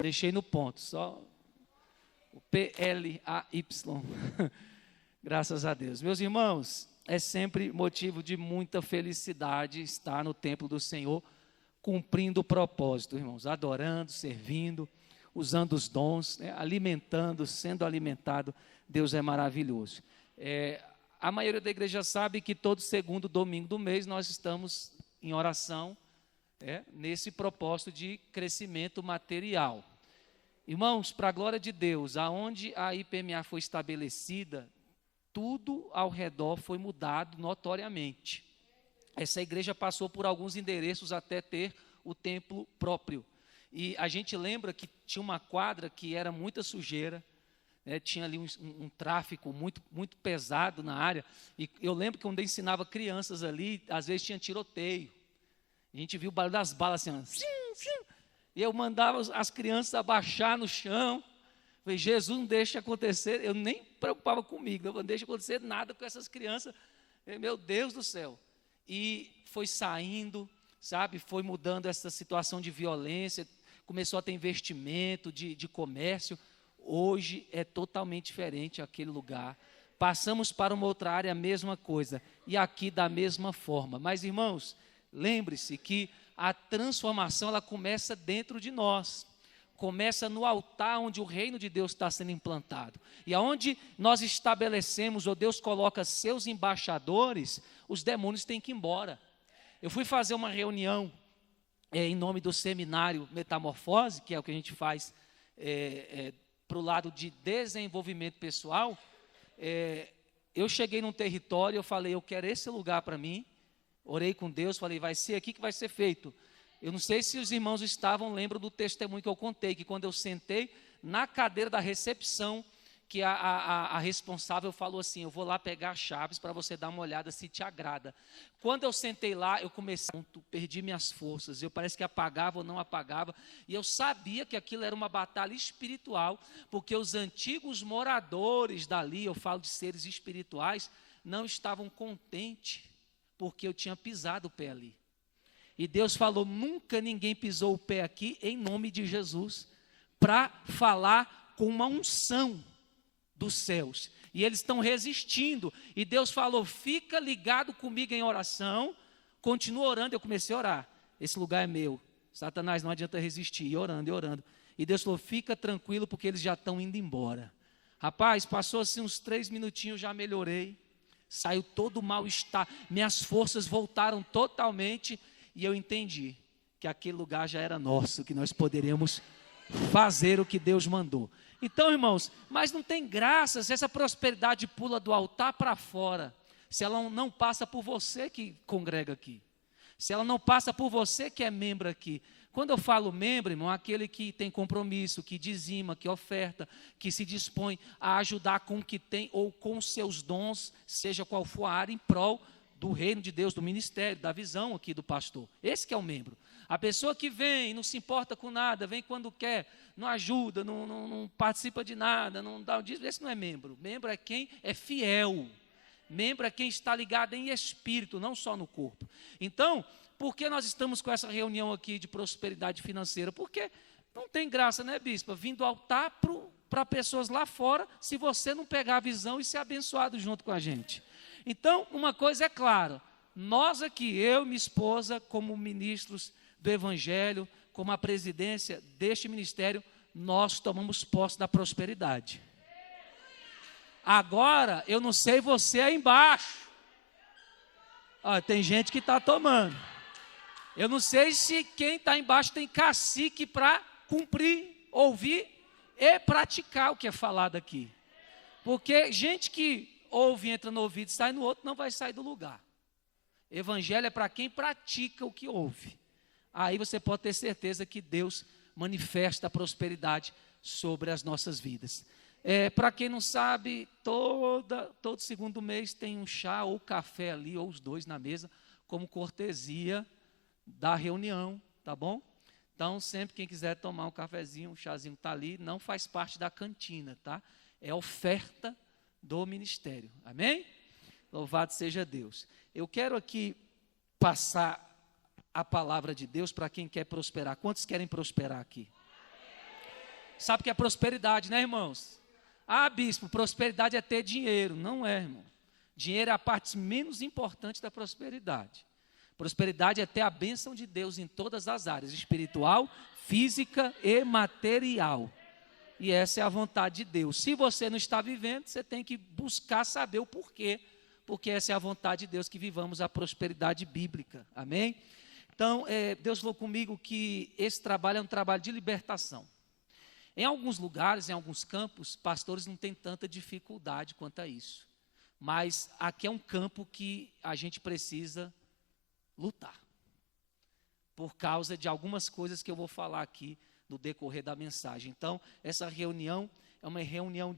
Deixei no ponto, só o PLAY. Graças a Deus. Meus irmãos, é sempre motivo de muita felicidade estar no templo do Senhor, cumprindo o propósito, irmãos, adorando, servindo, usando os dons, né, alimentando, sendo alimentado. Deus é maravilhoso. A maioria da igreja sabe que todo segundo domingo do mês nós estamos em oração, nesse propósito de crescimento material. Irmãos, para a glória de Deus, aonde a IPMA foi estabelecida, tudo ao redor foi mudado notoriamente. Essa igreja passou por alguns endereços até ter o templo próprio. E a gente lembra que tinha uma quadra que era muita sujeira, tinha ali um tráfico muito pesado na área. E eu lembro que quando eu ensinava crianças ali, às vezes tinha tiroteio. A gente viu o barulho das balas assim, ó, e eu mandava as crianças abaixar no chão. Falei, Jesus, não deixa acontecer. Eu nem preocupava comigo, não deixa acontecer nada com essas crianças. Meu Deus do céu. E foi saindo, sabe, foi mudando essa situação de violência, começou a ter investimento de comércio. Hoje é totalmente diferente aquele lugar. Passamos para uma outra área, a mesma coisa. E aqui da mesma forma. Mas, irmãos, lembre-se que a transformação ela começa dentro de nós. Começa no altar onde o reino de Deus está sendo implantado. E aonde nós estabelecemos, ou Deus coloca seus embaixadores, os demônios têm que ir embora. Eu fui fazer uma reunião em nome do seminário Metamorfose, que é o que a gente faz para o lado de desenvolvimento pessoal. Eu cheguei num território, eu falei, eu quero esse lugar para mim. Orei com Deus, falei, vai ser aqui que vai ser feito. Eu não sei se os irmãos lembram do testemunho que eu contei, que quando eu sentei na cadeira da recepção, que a responsável falou assim, eu vou lá pegar as chaves para você dar uma olhada se te agrada. Quando eu sentei lá, eu comecei, perdi minhas forças, eu parece que apagava ou não apagava, e eu sabia que aquilo era uma batalha espiritual, porque os antigos moradores dali, eu falo de seres espirituais, não estavam contentes, porque eu tinha pisado o pé ali. E Deus falou, nunca ninguém pisou o pé aqui em nome de Jesus, para falar com uma unção dos céus. E eles estão resistindo. E Deus falou, fica ligado comigo em oração, continua orando. Eu comecei a orar, esse lugar é meu. Satanás, não adianta resistir, e orando, e orando. E Deus falou, fica tranquilo, porque eles já estão indo embora. Rapaz, passou assim uns 3 minutinhos, já melhorei. Saiu todo o mal-estar, minhas forças voltaram totalmente. E eu entendi que aquele lugar já era nosso, que nós poderíamos fazer o que Deus mandou. Então, irmãos, mas não tem graça se essa prosperidade pula do altar para fora, se ela não passa por você que congrega aqui, se ela não passa por você que é membro aqui. Quando eu falo membro, irmão, aquele que tem compromisso, que dizima, que oferta, que se dispõe a ajudar com o que tem ou com seus dons, seja qual for a área, em prol do reino de Deus, do ministério, da visão aqui do pastor. Esse que é o membro. A pessoa que vem, não se importa com nada, vem quando quer, não ajuda, não participa de nada, não dá o dízimo, esse não é membro. Membro é quem é fiel. Membro é quem está ligado em espírito, não só no corpo. Então, por que nós estamos com essa reunião aqui de prosperidade financeira? Porque não tem graça, né, bispa? Vindo altar para pessoas lá fora, se você não pegar a visão e ser abençoado junto com a gente. Então, uma coisa é clara, nós aqui, eu e minha esposa, como ministros do Evangelho, como a presidência deste ministério, nós tomamos posse da prosperidade. Agora, eu não sei você aí embaixo. Tem gente que está tomando. Eu não sei se quem está embaixo tem cacique para cumprir, ouvir e praticar o que é falado aqui. Porque gente que ouve, entra no ouvido e sai no outro, não vai sair do lugar. Evangelho é para quem pratica o que ouve. Aí você pode ter certeza que Deus manifesta a prosperidade sobre as nossas vidas. Para quem não sabe, todo segundo mês tem um chá ou café ali, ou os dois na mesa, como cortesia da reunião, tá bom? Então, sempre quem quiser tomar um cafezinho, um chazinho está ali, não faz parte da cantina, tá? É oferta do ministério, amém? Louvado seja Deus. Eu quero aqui passar a palavra de Deus para quem quer prosperar. Quantos querem prosperar aqui? Sabe o que é prosperidade, né, irmãos? Ah, bispo, prosperidade é ter dinheiro. Não é, irmão. Dinheiro é a parte menos importante da prosperidade. Prosperidade é ter a bênção de Deus em todas as áreas, espiritual, física e material. E essa é a vontade de Deus. Se você não está vivendo, você tem que buscar saber o porquê. Porque essa é a vontade de Deus, que vivamos a prosperidade bíblica. Amém? Então, Deus falou comigo que esse trabalho é um trabalho de libertação. Em alguns lugares, em alguns campos, pastores não têm tanta dificuldade quanto a isso. Mas aqui é um campo que a gente precisa lutar. Por causa de algumas coisas que eu vou falar aqui no decorrer da mensagem. Então, essa reunião é uma reunião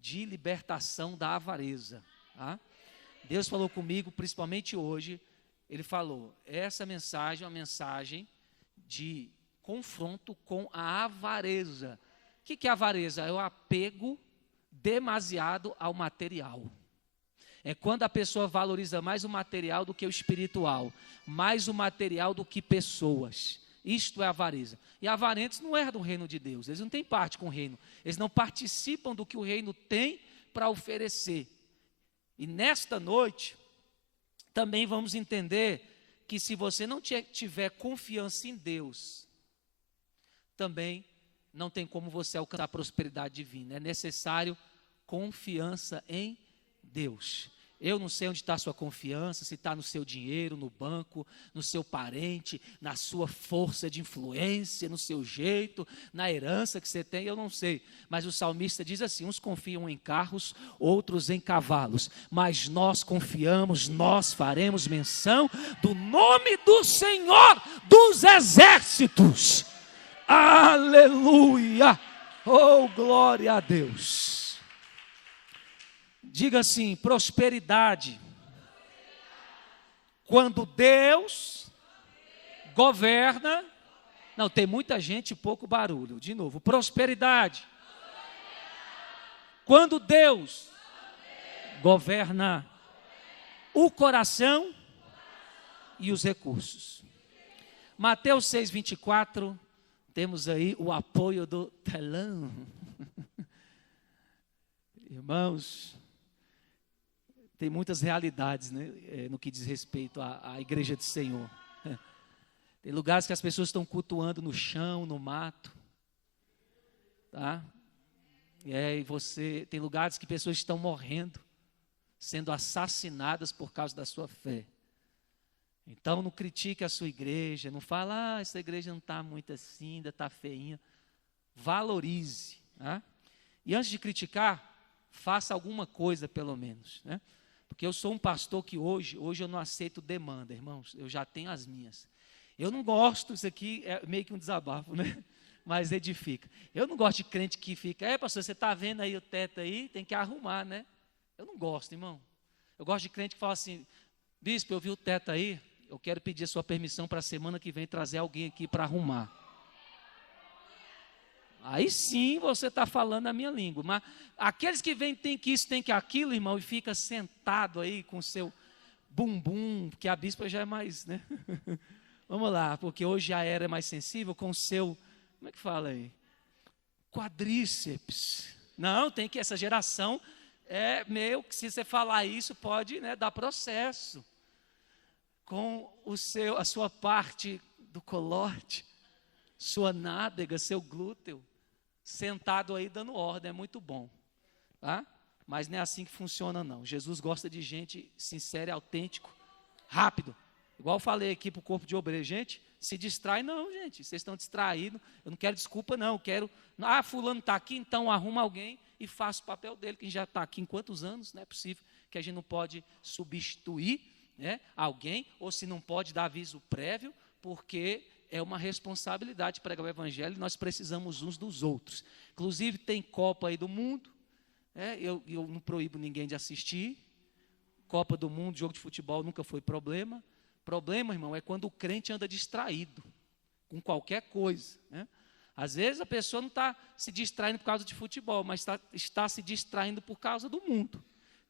de libertação da avareza. Tá? Deus falou comigo, principalmente hoje, Ele falou, essa mensagem é uma mensagem de confronto com a avareza. O que é avareza? É o apego demasiado ao material. É quando a pessoa valoriza mais o material do que o espiritual, mais o material do que pessoas. Isto é avareza. E avarentos não herdam o reino de Deus, eles não têm parte com o reino, eles não participam do que o reino tem para oferecer. E nesta noite, também vamos entender que se você não tiver confiança em Deus, também não tem como você alcançar a prosperidade divina. É necessário confiança em Deus. Eu não sei onde está a sua confiança, se está no seu dinheiro, no banco, no seu parente, na sua força de influência, no seu jeito, na herança que você tem, eu não sei. Mas o salmista diz assim, uns confiam em carros, outros em cavalos. Mas nós confiamos, nós faremos menção do nome do Senhor dos exércitos. Aleluia! Oh, glória a Deus! Diga assim, prosperidade. Quando Deus governa. Não, tem muita gente e pouco barulho. De novo, prosperidade. Quando Deus governa o coração e os recursos. Mateus 6:24. Temos aí o apoio do telão. Irmãos, tem muitas realidades, né, no que diz respeito à igreja do Senhor. Tem lugares que as pessoas estão cultuando no chão, no mato. Tá? Tem lugares que pessoas estão morrendo, sendo assassinadas por causa da sua fé. Então não critique a sua igreja, não fala, essa igreja não está muito assim, ainda está feinha. Valorize. Tá? E antes de criticar, faça alguma coisa pelo menos. Né? Porque eu sou um pastor que hoje eu não aceito demanda, irmãos, eu já tenho as minhas. Eu não gosto, isso aqui é meio que um desabafo, né? Mas edifica. Eu não gosto de crente que fica, pastor, você está vendo aí o teto aí, tem que arrumar, né? Eu não gosto, irmão. Eu gosto de crente que fala assim, bispo, eu vi o teto aí, eu quero pedir a sua permissão para a semana que vem trazer alguém aqui para arrumar. Aí sim você está falando a minha língua. Mas aqueles que vêm, tem que isso, tem que aquilo, irmão, e fica sentado aí com o seu bumbum, porque a bispa já é mais, né? Vamos lá, porque hoje a era é mais sensível com o seu, como é que fala aí? Quadríceps. Não, tem que, essa geração é meio que se você falar isso pode, né, dar processo. Com a sua parte do colote, sua nádega, seu glúteo, sentado aí dando ordem, é muito bom. Tá? Mas não é assim que funciona não. Jesus gosta de gente sincera e autêntico, rápido. Igual eu falei aqui para o corpo de obreiro, gente, se distrai não, gente, vocês estão distraídos, eu não quero desculpa não, eu quero, fulano está aqui, então arruma alguém e faça o papel dele, que já está aqui em quantos anos, não é possível que a gente não pode substituir, né, alguém, ou se não pode dar aviso prévio, porque é uma responsabilidade pregar o evangelho e nós precisamos uns dos outros. Inclusive tem Copa aí do Mundo, eu não proíbo ninguém de assistir, Copa do Mundo, jogo de futebol nunca foi problema. Problema, irmão, é quando o crente anda distraído com qualquer coisa. Né? Às vezes a pessoa não está se distraindo por causa de futebol, mas está se distraindo por causa do mundo.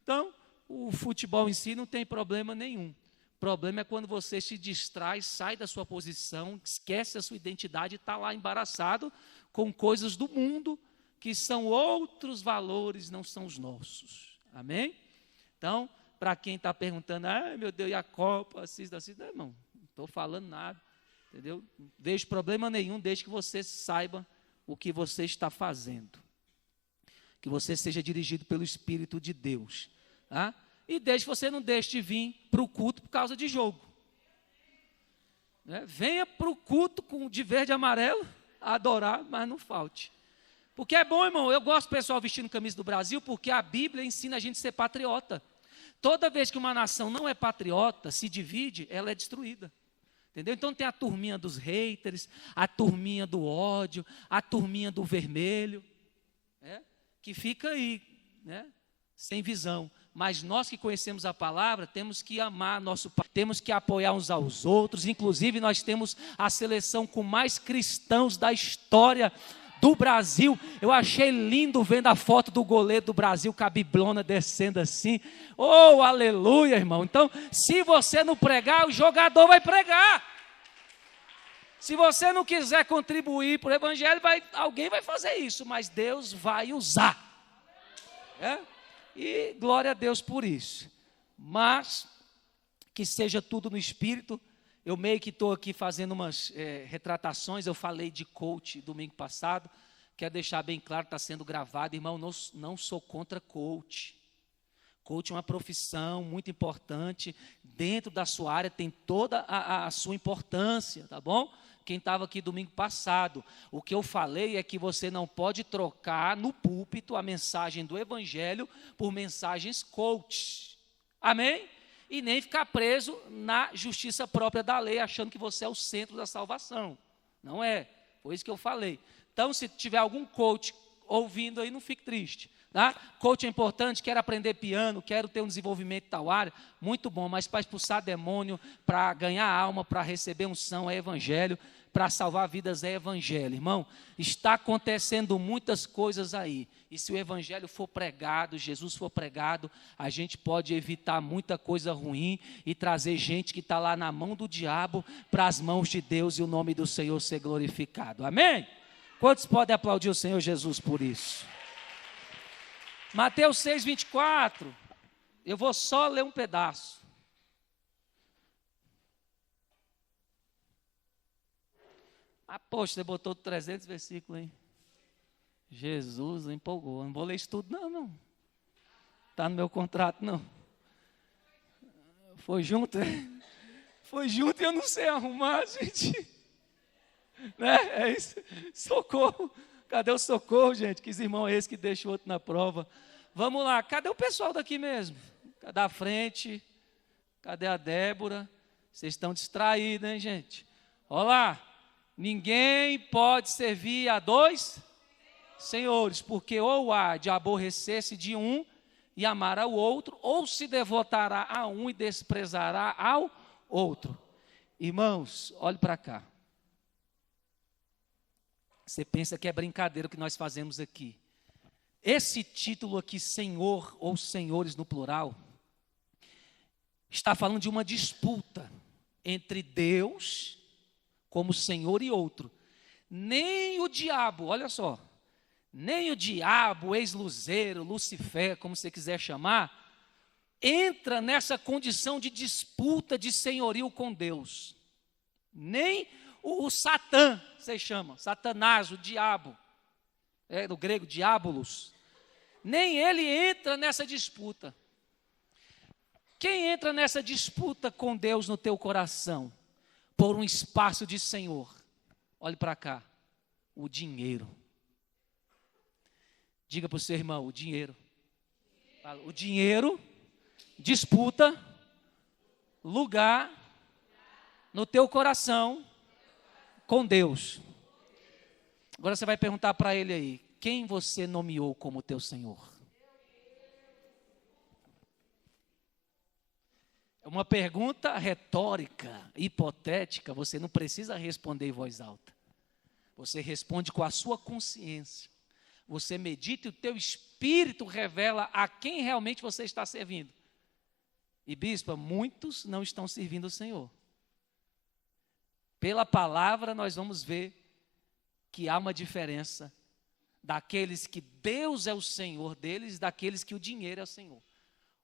Então, o futebol em si não tem problema nenhum. O problema é quando você se distrai, sai da sua posição, esquece a sua identidade e está lá embaraçado com coisas do mundo, que são outros valores, não são os nossos. Amém? Então, para quem está perguntando, meu Deus, e a Copa, assista, não, irmão, não estou falando nada, entendeu? Não vejo problema nenhum, desde que você saiba o que você está fazendo. Que você seja dirigido pelo Espírito de Deus. Tá? E desde que você não deixe de vir para o culto por causa de jogo. Né? Venha para o culto de verde e amarelo, adorar, mas não falte. Porque é bom, irmão, eu gosto do pessoal vestindo camisa do Brasil, porque a Bíblia ensina a gente a ser patriota. Toda vez que uma nação não é patriota, se divide, ela é destruída. Entendeu? Então tem a turminha dos haters, a turminha do ódio, a turminha do vermelho, que fica aí, sem visão. Mas nós que conhecemos a palavra, temos que amar nosso pai, temos que apoiar uns aos outros. Inclusive, nós temos a seleção com mais cristãos da história do Brasil. Eu achei lindo vendo a foto do goleiro do Brasil com a biblona descendo assim. Oh, aleluia, irmão. Então, se você não pregar, o jogador vai pregar. Se você não quiser contribuir para o evangelho, alguém vai fazer isso, mas Deus vai usar. E glória a Deus por isso. Mas que seja tudo no Espírito. Eu meio que estou aqui fazendo umas retratações. Eu falei de coach domingo passado. Quero deixar bem claro, está sendo gravado. Irmão, não sou contra coach. Coach é uma profissão muito importante. Dentro da sua área tem toda a sua importância, tá bom? Quem estava aqui domingo passado, o que eu falei é que você não pode trocar no púlpito a mensagem do evangelho por mensagens coach. Amém? E nem ficar preso na justiça própria da lei, achando que você é o centro da salvação. Não é. Foi isso que eu falei. Então, se tiver algum coach ouvindo aí, não fique triste. Tá? Coach é importante, quero aprender piano, quero ter um desenvolvimento em tal área, muito bom, mas para expulsar demônio, para ganhar alma, para receber unção é evangelho, para salvar vidas é evangelho. Irmão, está acontecendo muitas coisas aí, e se o evangelho for pregado, Jesus for pregado, a gente pode evitar muita coisa ruim e trazer gente que está lá na mão do diabo para as mãos de Deus e o nome do Senhor ser glorificado. Amém? Quantos podem aplaudir o Senhor Jesus por isso? Mateus 6, 24, eu vou só ler um pedaço. Poxa, você botou 300 versículos, hein? Jesus, empolgou. Não vou ler isso tudo, não. Está no meu contrato, não. Foi junto, Foi junto e eu não sei arrumar, gente. É isso. Socorro. Cadê o socorro, gente? Que irmão é esse que deixa o outro na prova? Vamos lá, cadê o pessoal daqui mesmo? Cadê a frente? Cadê a Débora? Vocês estão distraídos, hein, gente? Olha lá, ninguém pode servir a dois senhores, porque ou há de aborrecer-se de um e amar ao outro, ou se devotará a um e desprezará ao outro. Irmãos, olhe para cá. Você pensa que é brincadeira o que nós fazemos aqui. Esse título aqui, Senhor ou senhores no plural, está falando de uma disputa entre Deus como Senhor e outro. Nem o diabo, olha só, nem o diabo, ex-luzeiro, Lucifer, como você quiser chamar, entra nessa condição de disputa de senhorio com Deus. Nem o Satã, você chama, Satanás, o diabo, do grego diabolos, nem ele entra nessa disputa. Quem entra nessa disputa com Deus no teu coração, por um espaço de Senhor? Olhe para cá, o dinheiro. Diga para o seu irmão, o dinheiro. O dinheiro disputa lugar no teu coração com Deus. Agora você vai perguntar para ele aí, quem você nomeou como teu Senhor? É uma pergunta retórica, hipotética, você não precisa responder em voz alta. Você responde com a sua consciência. Você medita e o teu espírito revela a quem realmente você está servindo. E, bispa, muitos não estão servindo o Senhor. Pela palavra, nós vamos ver que há uma diferença daqueles que Deus é o Senhor deles e daqueles que o dinheiro é o Senhor.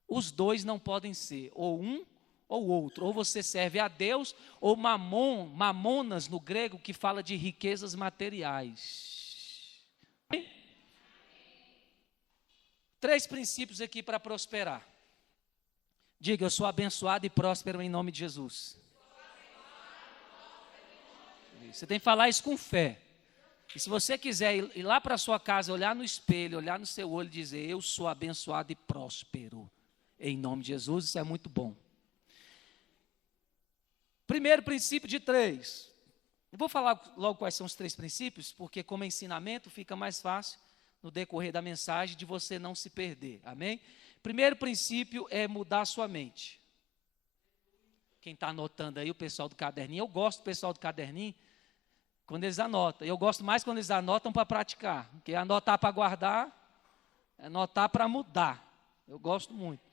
Os dois não podem ser, ou um ou outro. Ou você serve a Deus, ou mamonas no grego, que fala de riquezas materiais. 3 princípios aqui para prosperar. Diga, eu sou abençoado e próspero em nome de Jesus. Você tem que falar isso com fé. E se você quiser ir lá para a sua casa, olhar no espelho, olhar no seu olho e dizer, eu sou abençoado e próspero em nome de Jesus, isso é muito bom. Primeiro princípio de 3. Eu vou falar logo quais são os 3 princípios, porque como ensinamento fica mais fácil no decorrer da mensagem de você não se perder, amém? Primeiro princípio é mudar a sua mente. Quem está anotando aí, o pessoal do caderninho, eu gosto do pessoal do caderninho, quando eles anotam. Eu gosto mais quando eles anotam para praticar, porque anotar para guardar, anotar para mudar. Eu gosto muito.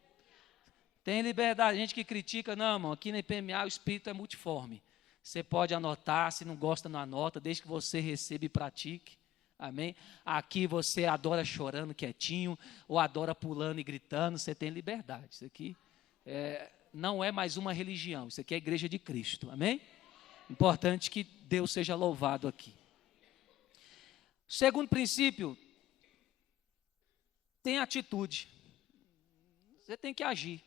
Tem liberdade, gente que critica, não, irmão, aqui na IPMA o espírito é multiforme. Você pode anotar, se não gosta, não anota, desde que você receba e pratique. Amém? Aqui você adora chorando quietinho, ou adora pulando e gritando, você tem liberdade. Isso aqui não é mais uma religião, isso aqui é a igreja de Cristo. Amém? Importante que Deus seja louvado aqui. Segundo princípio, tem atitude. Você tem que agir.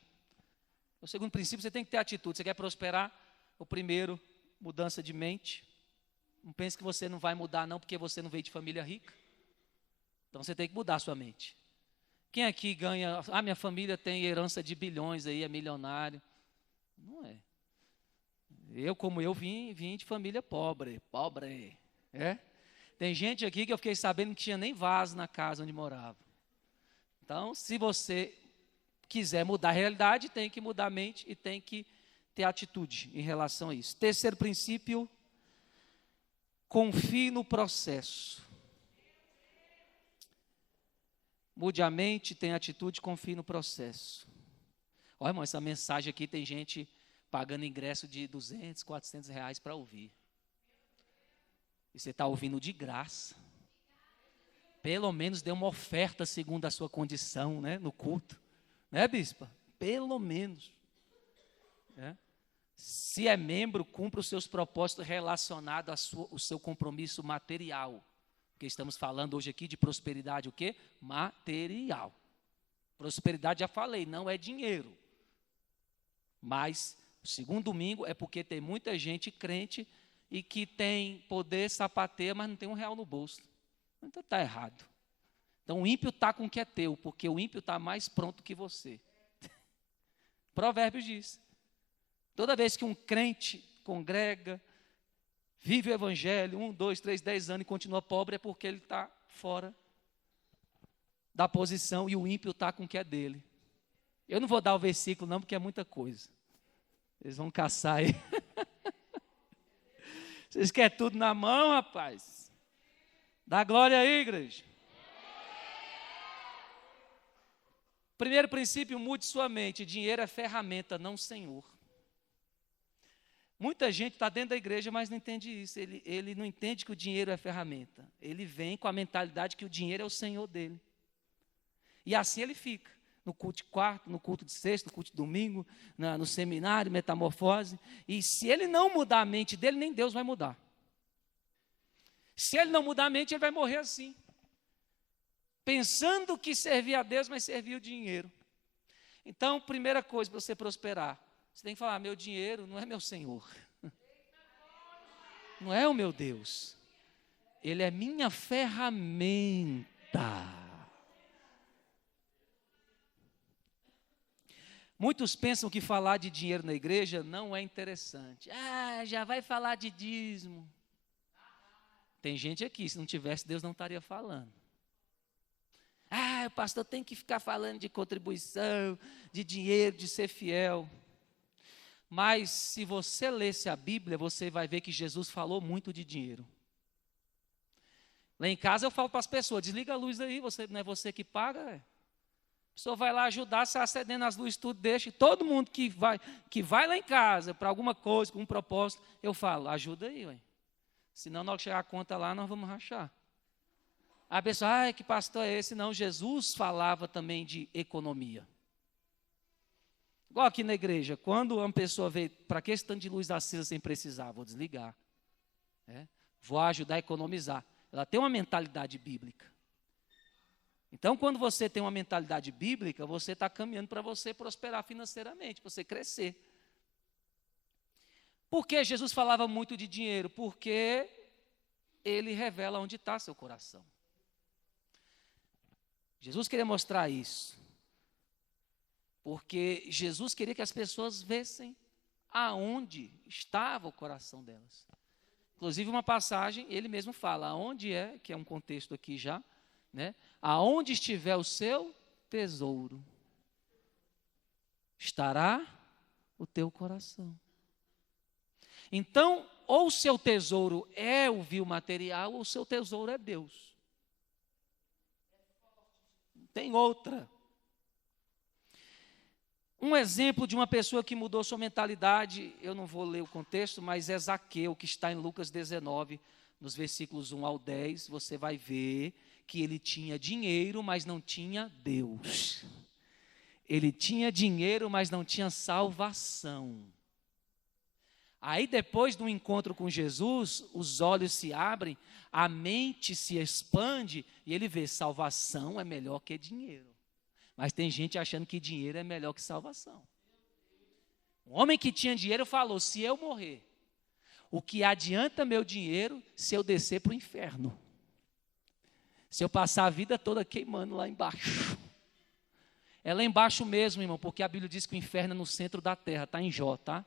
O segundo princípio, você tem que ter atitude. Você quer prosperar? O primeiro, mudança de mente. Não pense que você não vai mudar não, porque você não veio de família rica. Então você tem que mudar a sua mente. Quem aqui ganha, minha família tem herança de bilhões aí, é milionário. Não é. Como eu vim de família pobre. Tem gente aqui que eu fiquei sabendo que tinha nem vaso na casa onde morava. Então, se você quiser mudar a realidade, tem que mudar a mente e tem que ter atitude em relação a isso. Terceiro princípio, confie no processo. Mude a mente, tenha atitude, confie no processo. Olha, irmão, essa mensagem aqui tem gente pagando ingresso de 200, 400 reais para ouvir. E você está ouvindo de graça. Pelo menos dê uma oferta segundo a sua condição, né, no culto. Né, bispa? Pelo menos. Se é membro, cumpra os seus propósitos relacionados ao seu compromisso material. Porque estamos falando hoje aqui de prosperidade, o quê? Material. Prosperidade, já falei, não é dinheiro. Mas, o segundo domingo é porque tem muita gente crente e que tem poder, sapateia, mas não tem R$1 no bolso. Então está errado. Então o ímpio está com o que é teu, porque o ímpio está mais pronto que você. Provérbios diz. Toda vez que um crente congrega, vive o evangelho, 1, 2, 3, 10 anos e continua pobre, é porque ele está fora da posição e o ímpio está com o que é dele. Eu não vou dar o versículo não, porque é muita coisa. Eles vão caçar aí. Vocês querem tudo na mão, rapaz? Dá glória aí, igreja. Primeiro princípio, mude sua mente. Dinheiro é ferramenta, não senhor. Muita gente está dentro da igreja, mas não entende isso. Ele não entende que o dinheiro é ferramenta. Ele vem com a mentalidade que o dinheiro é o senhor dele. E assim ele fica. No culto de quarto, no culto de sexta, no culto de domingo, no seminário, metamorfose. E se ele não mudar a mente dele, nem Deus vai mudar. Se ele não mudar a mente, ele vai morrer assim. Pensando que servia a Deus, mas servia o dinheiro. Então, primeira coisa para você prosperar, você tem que falar, meu dinheiro não é meu Senhor. Não é o meu Deus. Ele é minha ferramenta. Muitos pensam que falar de dinheiro na igreja não é interessante. Já vai falar de dízimo. Tem gente aqui, se não tivesse, Deus não estaria falando. O pastor tem que ficar falando de contribuição, de dinheiro, de ser fiel. Mas se você lesse a Bíblia, você vai ver que Jesus falou muito de dinheiro. Lá em casa eu falo para as pessoas, desliga a luz aí, não é você que paga? pessoa vai lá ajudar, se acendendo as luzes, tudo, deixa. E todo mundo que vai lá em casa para alguma coisa, com um propósito, eu falo, ajuda aí, ué. Senão, na hora que chegar a conta lá, nós vamos rachar. A pessoa, que pastor é esse? Não, Jesus falava também de economia. Igual aqui na igreja, quando uma pessoa vê, para que esse tanto de luz acesa sem precisar? Vou desligar. Vou ajudar a economizar. Ela tem uma mentalidade bíblica. Então, quando você tem uma mentalidade bíblica, você está caminhando para você prosperar financeiramente, para você crescer. Por que Jesus falava muito de dinheiro? Porque ele revela onde está seu coração. Jesus queria mostrar isso. Porque Jesus queria que as pessoas vissem aonde estava o coração delas. Inclusive, uma passagem, ele mesmo fala, aonde é, que é um contexto aqui já, né? Aonde estiver o seu tesouro, estará o teu coração. Então, ou o seu tesouro é o vil material, ou o seu tesouro é Deus. Não tem outra. Um exemplo de uma pessoa que mudou sua mentalidade, eu não vou ler o contexto, mas é Zaqueu, que está em Lucas 19, nos versículos 1 ao 10, você vai ver que ele tinha dinheiro, mas não tinha Deus. Ele tinha dinheiro, mas não tinha salvação. Aí depois do encontro com Jesus, os olhos se abrem, a mente se expande e ele vê, salvação é melhor que dinheiro. Mas tem gente achando que dinheiro é melhor que salvação. Um homem que tinha dinheiro falou, se eu morrer, o que adianta meu dinheiro se eu descer para o inferno? Se eu passar a vida toda queimando lá embaixo. É lá embaixo mesmo, irmão, porque a Bíblia diz que o inferno é no centro da terra, está em Jó, tá?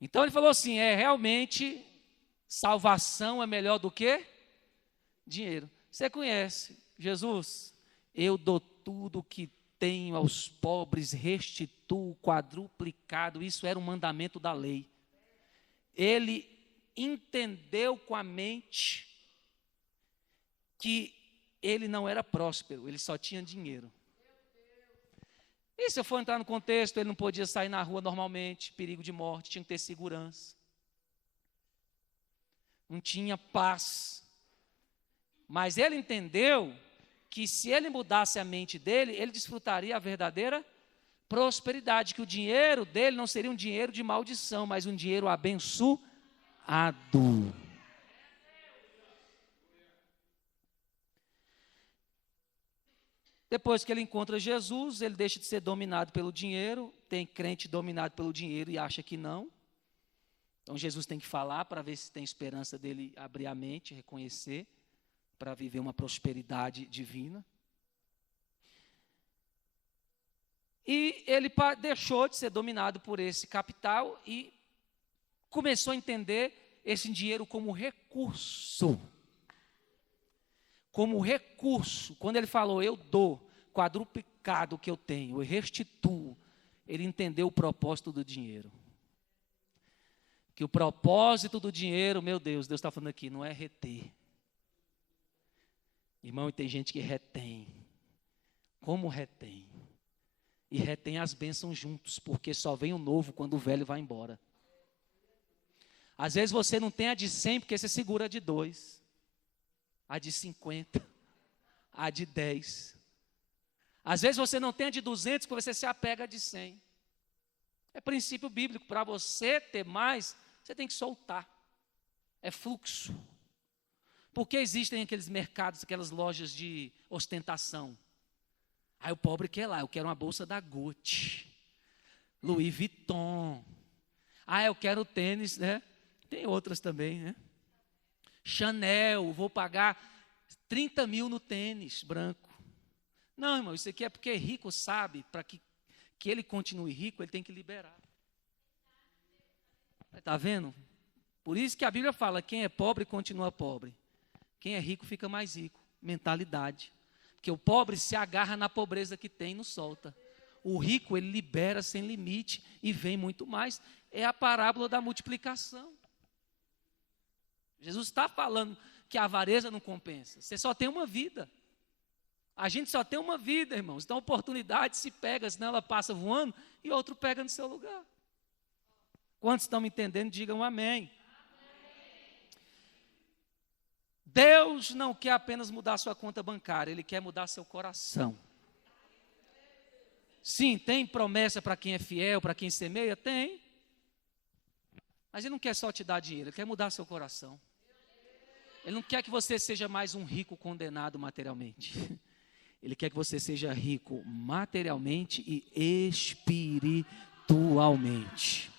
Então ele falou assim, realmente, salvação é melhor do que dinheiro. Você conhece Jesus? Eu dou tudo que tenho aos pobres, restituo quadruplicado. Isso era um mandamento da lei. Ele entendeu com a mente que ele não era próspero, ele só tinha dinheiro. E se eu for entrar no contexto, ele não podia sair na rua normalmente, perigo de morte, tinha que ter segurança. Não tinha paz. Mas ele entendeu que se ele mudasse a mente dele, ele desfrutaria a verdadeira prosperidade, que o dinheiro dele não seria um dinheiro de maldição, mas um dinheiro abençoado. Depois que ele encontra Jesus, ele deixa de ser dominado pelo dinheiro. Tem crente dominado pelo dinheiro e acha que não. Então Jesus tem que falar para ver se tem esperança dele abrir a mente, reconhecer, para viver uma prosperidade divina. E ele deixou de ser dominado por esse capital e começou a entender esse dinheiro como recurso. Como recurso. Quando ele falou, eu dou quadruplicado o que eu tenho, eu restituo, ele entendeu o propósito do dinheiro. Que o propósito do dinheiro, meu Deus está falando aqui, não é reter. Irmão, e tem gente que retém. Como retém? E retém as bênçãos juntos, porque só vem o novo quando o velho vai embora. Às vezes você não tem a de 100 porque você segura a de 2, a de 50, a de 10. Às vezes você não tem a de 200 porque você se apega a de 100. É princípio bíblico, para você ter mais, você tem que soltar. É fluxo. Porque existem aqueles mercados, aquelas lojas de ostentação. Aí o pobre quer lá, eu quero uma bolsa da Gucci, Louis Vuitton. Eu quero tênis, né? Tem outras também, né? Chanel, vou pagar 30 mil no tênis branco. Não, irmão, isso aqui é porque rico sabe, para que ele continue rico, ele tem que liberar. Está vendo? Por isso que a Bíblia fala, quem é pobre continua pobre. Quem é rico fica mais rico. Mentalidade. Porque o pobre se agarra na pobreza que tem e não solta. O rico, ele libera sem limite e vem muito mais. É a parábola da multiplicação. Jesus está falando que a avareza não compensa. Você só tem uma vida. A gente só tem uma vida, irmãos. Então a oportunidade se pega, senão ela passa voando e outro pega no seu lugar. Quantos estão me entendendo, digam amém. Deus não quer apenas mudar a sua conta bancária, Ele quer mudar seu coração. Sim, tem promessa para quem é fiel, para quem semeia? Tem. Mas Ele não quer só te dar dinheiro, Ele quer mudar seu coração. Ele não quer que você seja mais um rico condenado materialmente. Ele quer que você seja rico materialmente e espiritualmente.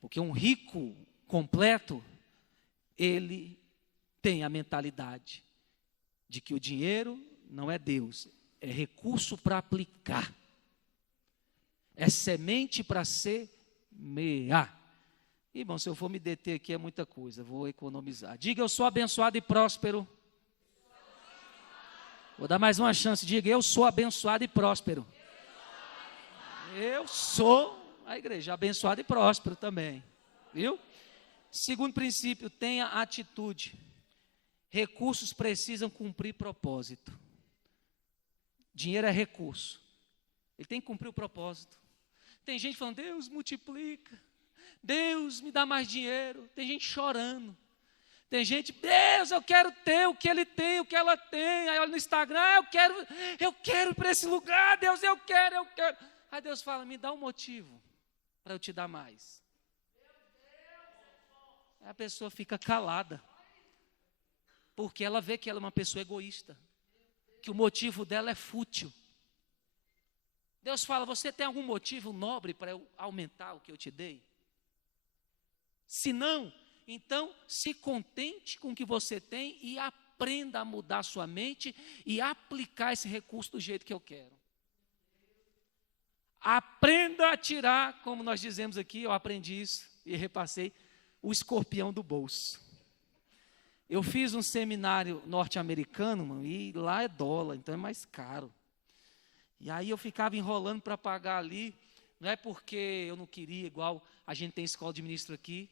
Porque um rico completo, ele tem a mentalidade de que o dinheiro não é Deus, é recurso para aplicar, é semente para semear. Irmão, se eu for me deter aqui é muita coisa, vou economizar. Diga, eu sou abençoado e próspero. Vou dar mais uma chance, diga, eu sou abençoado e próspero. Eu sou a igreja, abençoado e próspero também, viu? Segundo princípio, tenha atitude. Recursos precisam cumprir propósito. Dinheiro é recurso. Ele tem que cumprir o propósito. Tem gente falando, Deus multiplica. Deus me dá mais dinheiro. Tem gente chorando. Tem gente, Deus, eu quero ter o que ele tem, o que ela tem. Aí olha no Instagram, eu quero ir para esse lugar, Deus, eu quero. Aí Deus fala, me dá um motivo para eu te dar mais. Aí a pessoa fica calada. Porque ela vê que ela é uma pessoa egoísta, que o motivo dela é fútil. Deus fala, você tem algum motivo nobre para eu aumentar o que eu te dei? Se não, então se contente com o que você tem e aprenda a mudar sua mente e aplicar esse recurso do jeito que eu quero. Aprenda a tirar, como nós dizemos aqui, eu aprendi isso e repassei, o escorpião do bolso. Eu fiz um seminário norte-americano, mano, e lá é dólar, então é mais caro. E aí eu ficava enrolando para pagar ali, não é porque eu não queria, igual a gente tem escola de ministro aqui,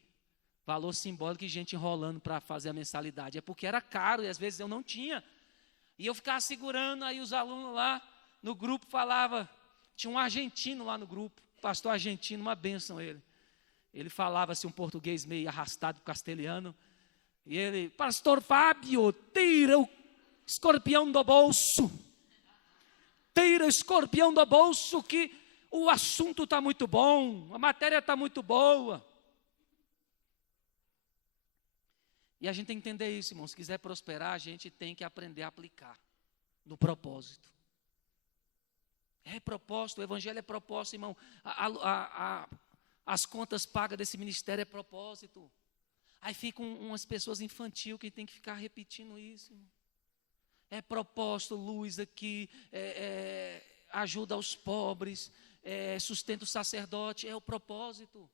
valor simbólico e gente enrolando para fazer a mensalidade. É porque era caro e às vezes eu não tinha. E eu ficava segurando, aí os alunos lá no grupo falavam, tinha um argentino lá no grupo, pastor argentino, uma bênção ele. Ele falava assim um português meio arrastado para o castelhano. E ele, pastor Fábio, tira o escorpião do bolso. Tira o escorpião do bolso que o assunto está muito bom, a matéria está muito boa. E a gente tem que entender isso, irmão. Se quiser prosperar, a gente tem que aprender a aplicar no propósito. É propósito, o evangelho é propósito, irmão. As contas pagas desse ministério é propósito. Aí ficam umas pessoas infantil que tem que ficar repetindo isso. Irmão. É propósito, luz aqui, ajuda aos pobres, sustenta o sacerdote, é o propósito.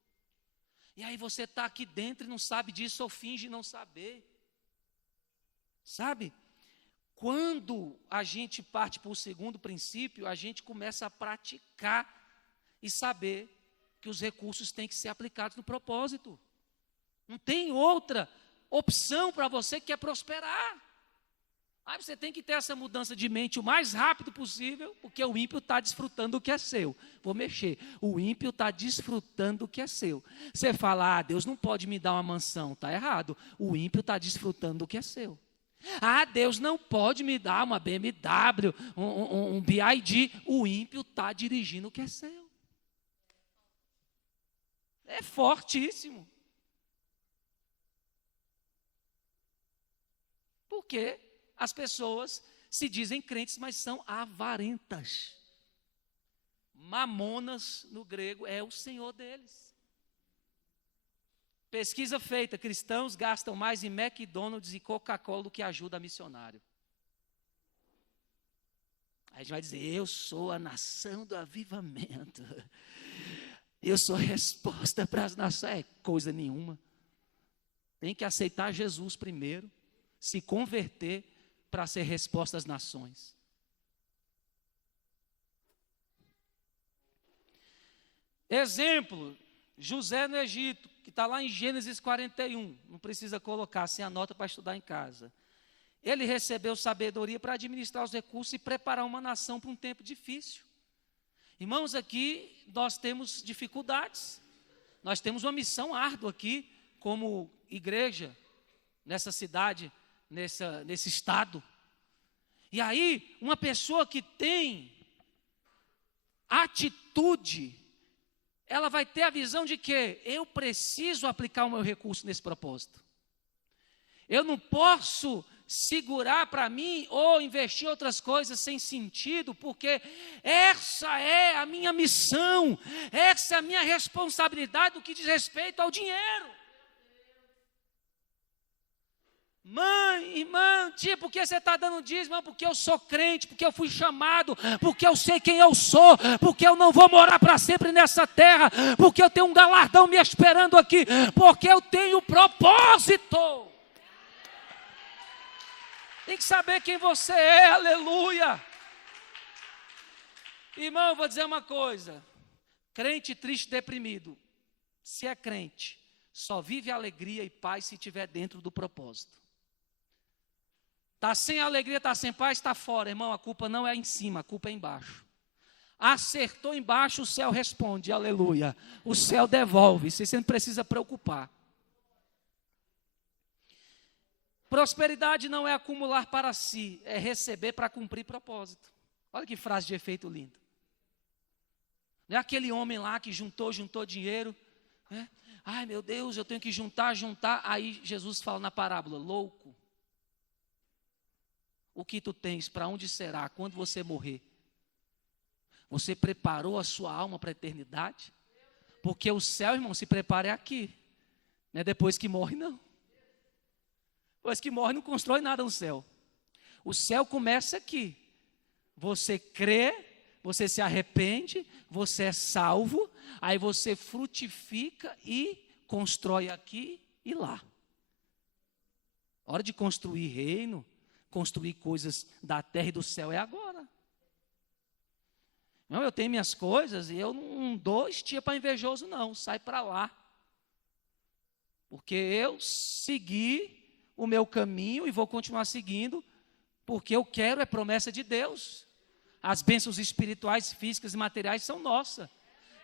E aí você está aqui dentro e não sabe disso ou finge não saber. Sabe? Quando a gente parte para o segundo princípio, a gente começa a praticar e saber que os recursos têm que ser aplicados no propósito. Não tem outra opção para você que quer prosperar. Aí você tem que ter essa mudança de mente o mais rápido possível, porque o ímpio está desfrutando do que é seu. Vou mexer. O ímpio está desfrutando do que é seu. Você fala, Deus não pode me dar uma mansão. Está errado. O ímpio está desfrutando do que é seu. Deus não pode me dar uma BMW, um BID. O ímpio está dirigindo o que é seu. É fortíssimo. Porque as pessoas se dizem crentes, mas são avarentas. Mamonas, no grego, é o senhor deles. Pesquisa feita, cristãos gastam mais em McDonald's e Coca-Cola do que ajuda a missionário. Aí a gente vai dizer, eu sou a nação do avivamento. Eu sou a resposta para as nações. É coisa nenhuma. Tem que aceitar Jesus primeiro. Se converter para ser resposta às nações. Exemplo, José no Egito, que está lá em Gênesis 41, não precisa colocar, sem anota para estudar em casa. Ele recebeu sabedoria para administrar os recursos e preparar uma nação para um tempo difícil. Irmãos, aqui nós temos dificuldades. Nós temos uma missão árdua aqui, como igreja, nessa cidade, nesse estado. E aí, uma pessoa que tem atitude, ela vai ter a visão de que eu preciso aplicar o meu recurso nesse propósito. Eu não posso segurar para mim ou investir em outras coisas sem sentido, porque essa é a minha missão, essa é a minha responsabilidade no que diz respeito ao dinheiro. Mãe, irmã, tia, por que você está dando dízimo? Porque eu sou crente, porque eu fui chamado, porque eu sei quem eu sou, porque eu não vou morar para sempre nessa terra, porque eu tenho um galardão me esperando aqui, porque eu tenho propósito. Tem que saber quem você é, aleluia. Irmão, eu vou dizer uma coisa. Crente triste, deprimido, se é crente, só vive alegria e paz se estiver dentro do propósito. Está sem alegria, está sem paz, está fora. Irmão, a culpa não é em cima, a culpa é embaixo. Acertou embaixo, o céu responde, aleluia. O céu devolve, você não precisa preocupar. Prosperidade não é acumular para si, é receber para cumprir propósito. Olha que frase de efeito lindo. Não é aquele homem lá que juntou dinheiro, né? Ai meu Deus, eu tenho que juntar. Aí Jesus fala na parábola, louco. O que tu tens, para onde será, quando você morrer? Você preparou a sua alma para a eternidade? Porque o céu, irmão, se prepara é aqui. Não é depois que morre, não. Depois que morre, não constrói nada no céu. O céu começa aqui. Você crê, você se arrepende, você é salvo, aí você frutifica e constrói aqui e lá. Hora de construir reino, construir coisas da terra e do céu é agora. Não, eu tenho minhas coisas e eu não dou estia para invejoso não, sai para lá. Porque eu segui o meu caminho e vou continuar seguindo, porque eu quero, é promessa de Deus. As bênçãos espirituais, físicas e materiais são nossas.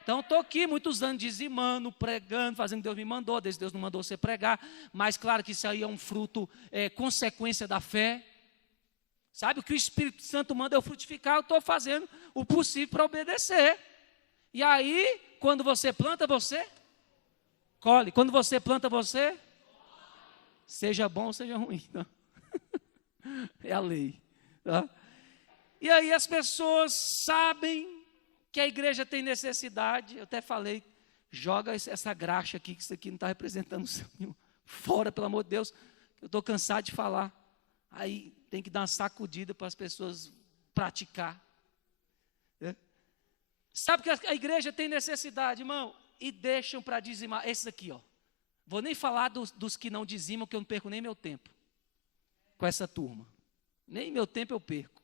Então, estou aqui muitos anos dizimando, pregando, fazendo o que Deus me mandou, desde Deus não mandou você pregar, mas claro que isso aí é um fruto, consequência da fé. Sabe, o que o Espírito Santo manda eu frutificar, eu estou fazendo o possível para obedecer. E aí, quando você planta, você colhe. Quando você planta, você seja bom ou seja ruim. Não. É a lei. Tá? E aí as pessoas sabem que a igreja tem necessidade. Eu até falei, joga essa graxa aqui, que isso aqui não está representando o Senhor. Fora, pelo amor de Deus. Eu estou cansado de falar. Aí tem que dar uma sacudida para as pessoas praticar. Sabe que a igreja tem necessidade, irmão? E deixam para dizimar. Esses aqui, ó. Vou nem falar dos que não dizimam, que eu não perco nem meu tempo com essa turma. Nem meu tempo eu perco.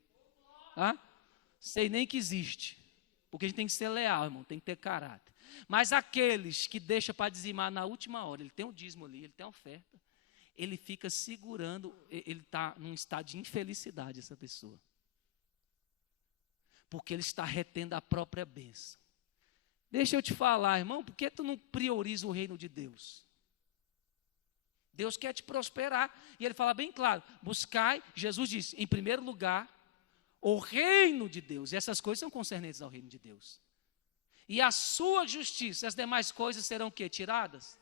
Tá? Sei nem que existe. Porque a gente tem que ser leal, irmão, tem que ter caráter. Mas aqueles que deixam para dizimar na última hora, ele tem um dízimo ali, ele tem a oferta, ele fica segurando, ele está num estado de infelicidade, essa pessoa. Porque ele está retendo a própria bênção. Deixa eu te falar, irmão, por que tu não prioriza o reino de Deus? Deus quer te prosperar. E ele fala bem claro, buscai, Jesus disse, em primeiro lugar, o reino de Deus. E essas coisas são concernentes ao reino de Deus. E a sua justiça, as demais coisas serão o quê? Tiradas?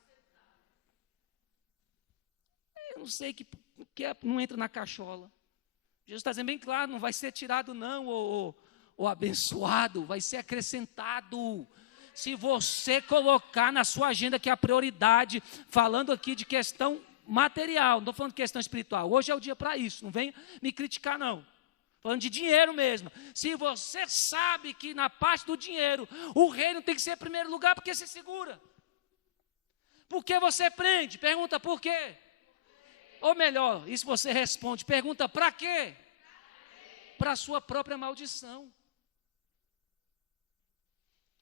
Eu não sei que não entra na cachola. Jesus está dizendo bem claro, não vai ser tirado não, ou abençoado, vai ser acrescentado. Se você colocar na sua agenda que é a prioridade, falando aqui de questão material, não estou falando de questão espiritual, hoje é o dia para isso, não vem me criticar não, falando de dinheiro mesmo. Se você sabe que na parte do dinheiro, o reino tem que ser em primeiro lugar, porque você segura. Por que você prende? Pergunta por quê? Ou melhor, isso você responde, pergunta para quê? Para a sua própria maldição.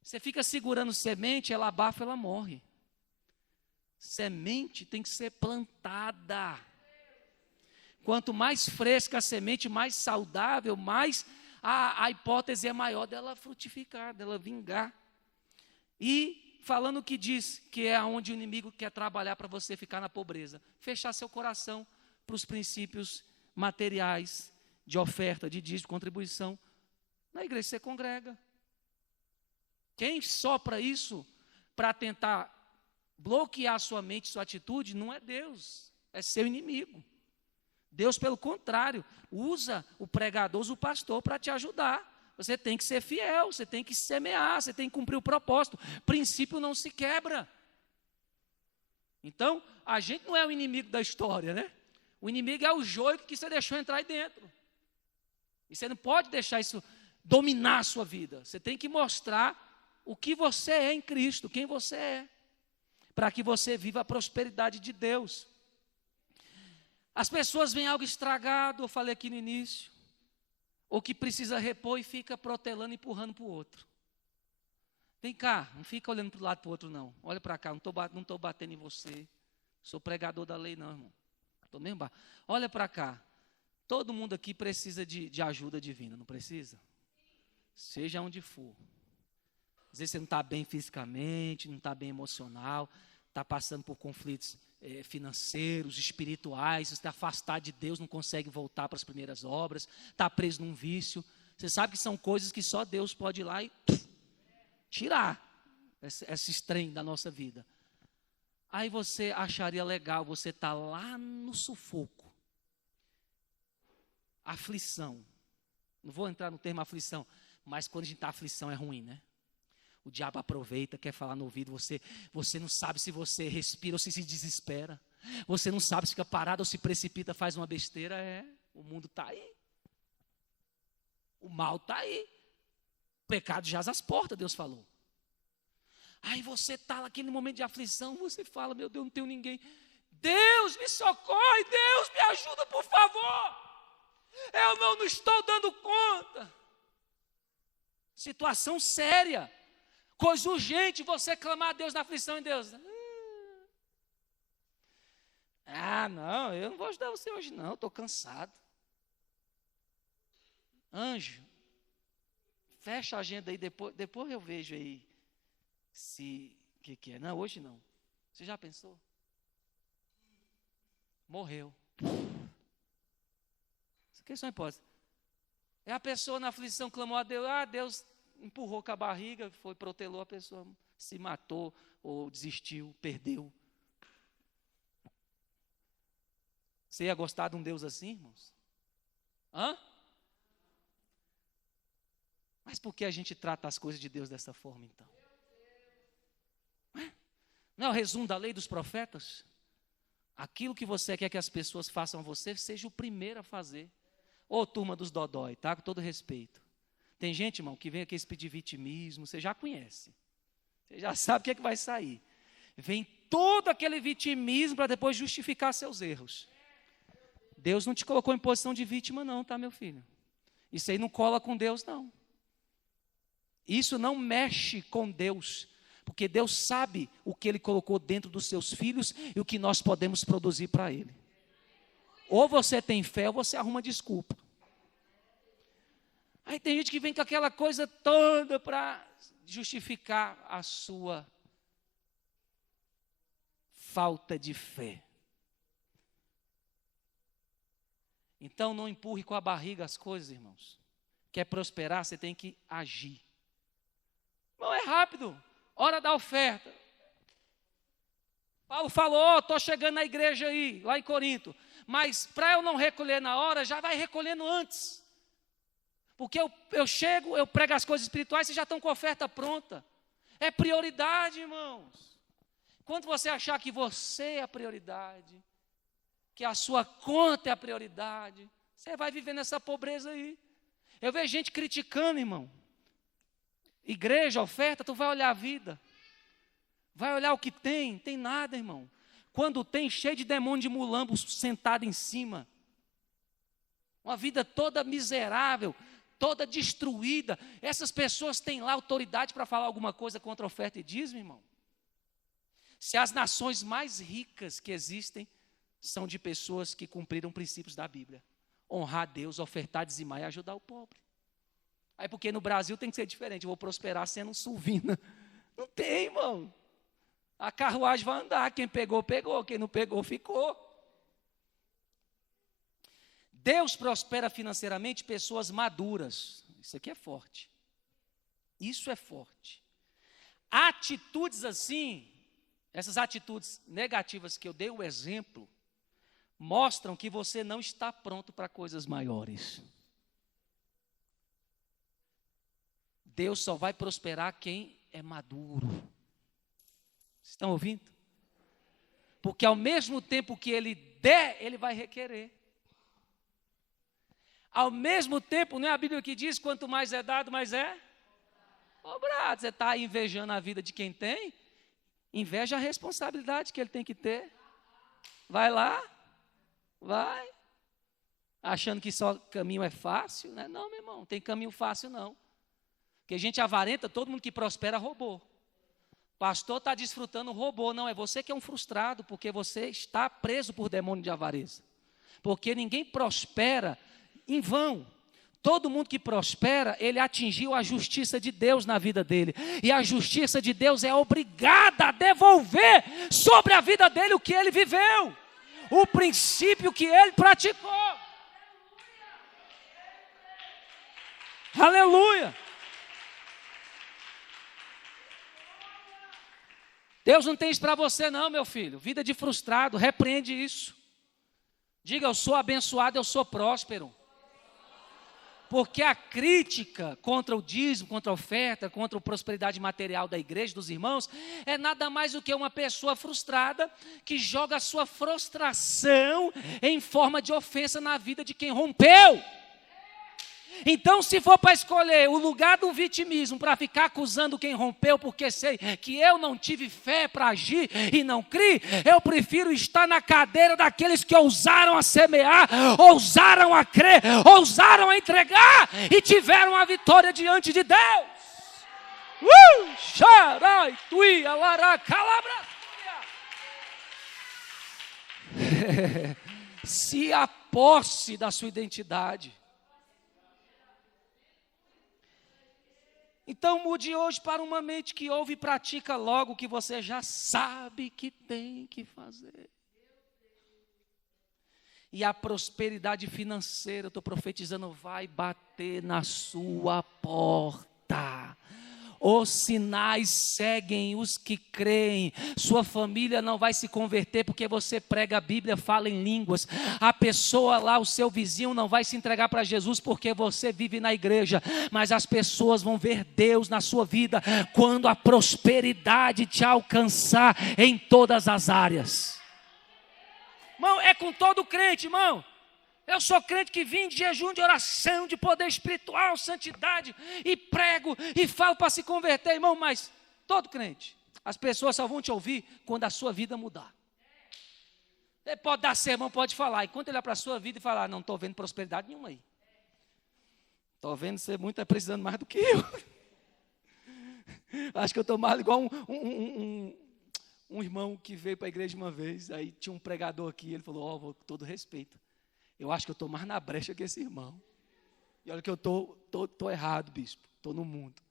Você fica segurando semente, ela abafa, ela morre. Semente tem que ser plantada. Quanto mais fresca a semente, mais saudável, mais a hipótese é maior dela frutificar, dela vingar. E falando o que diz, que é onde o inimigo quer trabalhar para você ficar na pobreza. Fechar seu coração para os princípios materiais, de oferta, de dízimo, de contribuição. Na igreja você congrega. Quem sopra isso para tentar bloquear sua mente, sua atitude, não é Deus, é seu inimigo. Deus, pelo contrário, usa o pregador, usa o pastor para te ajudar. Você tem que ser fiel, você tem que semear, você tem que cumprir o propósito. Princípio não se quebra. Então, a gente não é o inimigo da história, né? O inimigo é o joio que você deixou entrar aí dentro. E você não pode deixar isso dominar a sua vida. Você tem que mostrar o que você é em Cristo, quem você é, para que você viva a prosperidade de Deus. As pessoas veem algo estragado, eu falei aqui no início, ou que precisa repor e fica protelando, empurrando para o outro. Vem cá, não fica olhando para o lado para o outro não. Olha para cá, não estou batendo em você. Sou pregador da lei não, irmão. Estou mesmo. Olha para cá. Todo mundo aqui precisa de ajuda divina, não precisa? Seja onde for. Às vezes você não está bem fisicamente, não está bem emocional, está passando por conflitos financeiros, espirituais, você está afastado de Deus, não consegue voltar para as primeiras obras, está preso num vício. Você sabe que são coisas que só Deus pode ir lá e tirar esse trem da nossa vida. Aí você acharia legal, você está lá no sufoco, aflição. Não vou entrar no termo aflição, mas quando a gente está aflição é ruim, né? O diabo aproveita, quer falar no ouvido, você não sabe se você respira ou se desespera. Você não sabe se fica parado ou se precipita, faz uma besteira. O mundo está aí. O mal está aí. O pecado jaz às portas, Deus falou. Aí você está naquele momento de aflição, você fala, meu Deus, não tenho ninguém. Deus me socorre, Deus me ajuda, por favor. Eu não estou dando conta. Situação séria. Coisa urgente, você clamar a Deus na aflição em Deus. Não, eu não vou ajudar você hoje não, estou cansado. Anjo, fecha a agenda aí, depois eu vejo aí se o que é. Não, hoje não. Você já pensou? Morreu. Isso aqui é só uma hipótese. É a pessoa na aflição clamou a Deus, Deus empurrou com a barriga, protelou, a pessoa se matou ou desistiu, perdeu. Você ia gostar de um Deus assim, irmãos? Mas por que a gente trata as coisas de Deus dessa forma, então? Não é o resumo da lei dos profetas? Aquilo que você quer que as pessoas façam a você, seja o primeiro a fazer. Ô turma dos dodói, tá? Com todo respeito. Tem gente, irmão, que vem aqui pedir vitimismo, você já conhece. Você já sabe o que é que vai sair. Vem todo aquele vitimismo para depois justificar seus erros. Deus não te colocou em posição de vítima não, tá, meu filho? Isso aí não cola com Deus, não. Isso não mexe com Deus, porque Deus sabe o que Ele colocou dentro dos seus filhos e o que nós podemos produzir para Ele. Ou você tem fé ou você arruma desculpa. Aí tem gente que vem com aquela coisa toda para justificar a sua falta de fé. Então não empurre com a barriga as coisas, irmãos. Quer prosperar, você tem que agir. Não é rápido, hora da oferta. Paulo falou, estou chegando na igreja aí, lá em Corinto. Mas para eu não recolher na hora, já vai recolhendo antes. Porque eu chego, eu prego as coisas espirituais, vocês já estão com a oferta pronta. É prioridade, irmãos. Quando você achar que você é a prioridade, que a sua conta é a prioridade, você vai viver nessa pobreza aí. Eu vejo gente criticando, irmão. Igreja, oferta, tu vai olhar a vida. Vai olhar o que tem nada, irmão. Quando tem, cheio de demônio de mulambo sentado em cima. Uma vida toda miserável, toda destruída. Essas pessoas têm lá autoridade para falar alguma coisa contra a oferta e dízimo, irmão? Se as nações mais ricas que existem são de pessoas que cumpriram princípios da Bíblia. Honrar a Deus, ofertar, dizimar e ajudar o pobre. Aí porque no Brasil tem que ser diferente, eu vou prosperar sendo um sulvina. Não tem, irmão. A carruagem vai andar, quem pegou, pegou, quem não pegou, ficou. Deus prospera financeiramente pessoas maduras. Isso aqui é forte. Isso é forte. Atitudes assim, essas atitudes negativas que eu dei o exemplo, mostram que você não está pronto para coisas maiores. Deus só vai prosperar quem é maduro. Vocês estão ouvindo? Porque ao mesmo tempo que Ele der, Ele vai requerer. Ao mesmo tempo, não é a Bíblia que diz, quanto mais é dado, mais é cobrado. Você está invejando a vida de quem tem? Inveja a responsabilidade que ele tem que ter. Vai lá, vai. Achando que só caminho é fácil, né? Não, meu irmão, não tem caminho fácil não. Porque gente avarenta, todo mundo que prospera roubou. Pastor está desfrutando, roubou. Não, é você que é um frustrado, porque você está preso por demônio de avareza. Porque ninguém prospera em vão. Todo mundo que prospera, ele atingiu a justiça de Deus na vida dele. E a justiça de Deus é obrigada a devolver sobre a vida dele o que ele viveu. O princípio que ele praticou. Aleluia! Deus não tem isso para você não, meu filho. Vida de frustrado, repreende isso. Diga, eu sou abençoado, eu sou próspero. Porque a crítica contra o dízimo, contra a oferta, contra a prosperidade material da igreja, dos irmãos, é nada mais do que uma pessoa frustrada que joga a sua frustração em forma de ofensa na vida de quem rompeu. Então, se for para escolher o lugar do vitimismo, para ficar acusando quem rompeu, porque sei que eu não tive fé para agir e não criei, eu prefiro estar na cadeira daqueles que ousaram a semear, ousaram a crer, ousaram a entregar e tiveram a vitória diante de Deus. Xarai, tuia, lará, calabra. Se aposse da sua identidade. Então mude hoje para uma mente que ouve e pratica logo o que você já sabe que tem que fazer. E a prosperidade financeira, eu estou profetizando, vai bater na sua porta. Os sinais seguem os que creem. Sua família não vai se converter porque você prega a Bíblia, fala em línguas. A pessoa lá, o seu vizinho, não vai se entregar para Jesus porque você vive na igreja. Mas as pessoas vão ver Deus na sua vida quando a prosperidade te alcançar em todas as áreas. Irmão, é com todo crente, irmão. Eu sou crente que vim de jejum, de oração, de poder espiritual, santidade, e prego, e falo para se converter, irmão, mas todo crente, as pessoas só vão te ouvir quando a sua vida mudar. Ele pode dar sermão, pode falar, e quando ele olhar para a sua vida e falar, não estou vendo prosperidade nenhuma aí. Estou vendo você muito precisando mais do que eu. Acho que eu estou mais igual um irmão que veio para a igreja uma vez, aí tinha um pregador aqui, ele falou, com todo respeito, eu acho que eu estou mais na brecha que esse irmão. E olha que eu estou errado, bispo. Estou no mundo.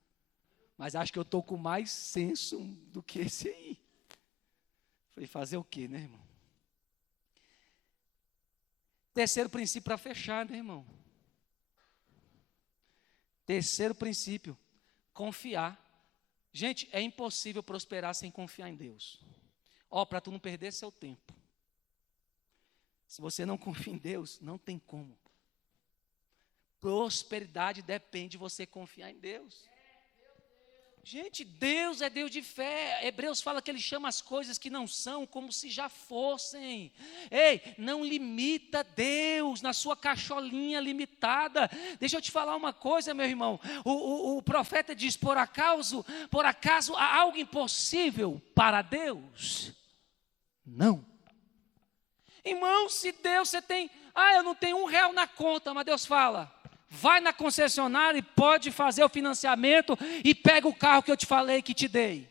Mas acho que eu estou com mais senso do que esse aí. Falei, fazer o quê, né, irmão? Terceiro princípio para fechar, né, irmão? Terceiro princípio, confiar. Gente, é impossível prosperar sem confiar em Deus. Para tu não perder seu tempo. Se você não confia em Deus, não tem como. Prosperidade depende de você confiar em Deus. Gente, Deus é Deus de fé. Hebreus fala que Ele chama as coisas que não são como se já fossem. Ei, não limita Deus na sua cacholinha limitada. Deixa eu te falar uma coisa, meu irmão. O profeta diz, por acaso há algo impossível para Deus? Não. Irmão, se Deus, você tem, eu não tenho R$1 na conta, mas Deus fala, vai na concessionária e pode fazer o financiamento e pega o carro que eu te falei que te dei.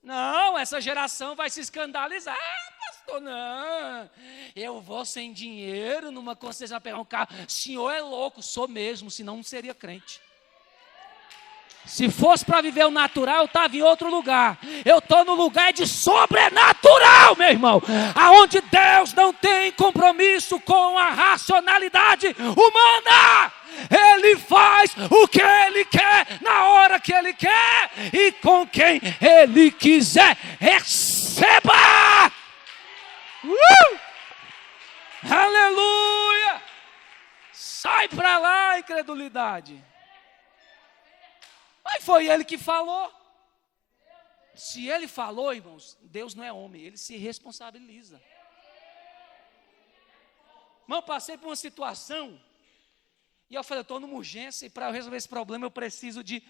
Não, essa geração vai se escandalizar. Pastor, pastor, não, eu vou sem dinheiro numa concessionária pegar um carro. Senhor é louco, sou mesmo, senão não seria crente. Se fosse para viver o natural, eu estava em outro lugar. Eu estou no lugar de sobrenatural, meu irmão. Aonde Deus não tem compromisso com a racionalidade humana. Ele faz o que Ele quer, na hora que Ele quer e com quem Ele quiser. Receba! Aleluia! Sai para lá, incredulidade. Mas foi Ele que falou. Se Ele falou, irmãos, Deus não é homem, Ele se responsabiliza. Irmão, passei por uma situação e eu falei, eu estou numa urgência e para resolver esse problema eu preciso de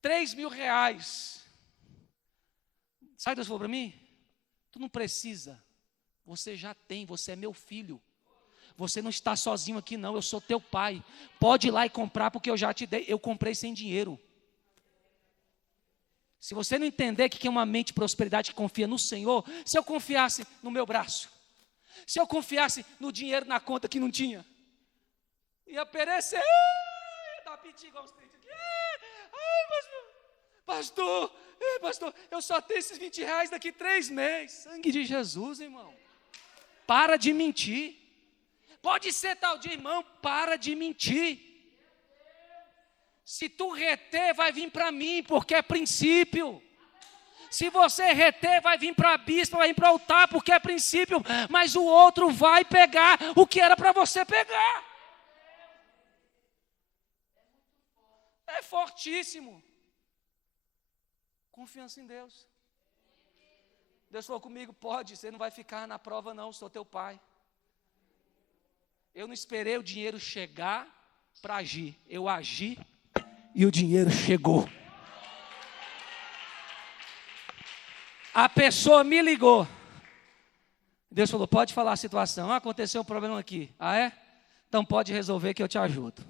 3 mil reais. Sabe o que Deus falou para mim? Tu não precisa, você já tem, você é meu filho. Você não está sozinho aqui não, eu sou teu pai. Pode ir lá e comprar porque eu já te dei, eu comprei sem dinheiro. Se você não entender que é uma mente de prosperidade que confia no Senhor, se eu confiasse no meu braço, se eu confiasse no dinheiro na conta que não tinha, ia perecer, dá piti igual os crentes aqui, pastor, eu só tenho esses 20 reais daqui 3 meses, sangue de Jesus, irmão, para de mentir, pode ser tal dia, irmão, para de mentir. Se tu reter, vai vir para mim, porque é princípio. Se você reter, vai vir para a bispa, vai vir para o altar, porque é princípio. Mas o outro vai pegar o que era para você pegar. É fortíssimo. Confiança em Deus. Deus falou comigo, pode, você não vai ficar na prova não, sou teu pai. Eu não esperei o dinheiro chegar para agir, eu agi. E o dinheiro chegou. A pessoa me ligou. Deus falou, pode falar a situação. Aconteceu um problema aqui. Ah, é? Então pode resolver que eu te ajudo.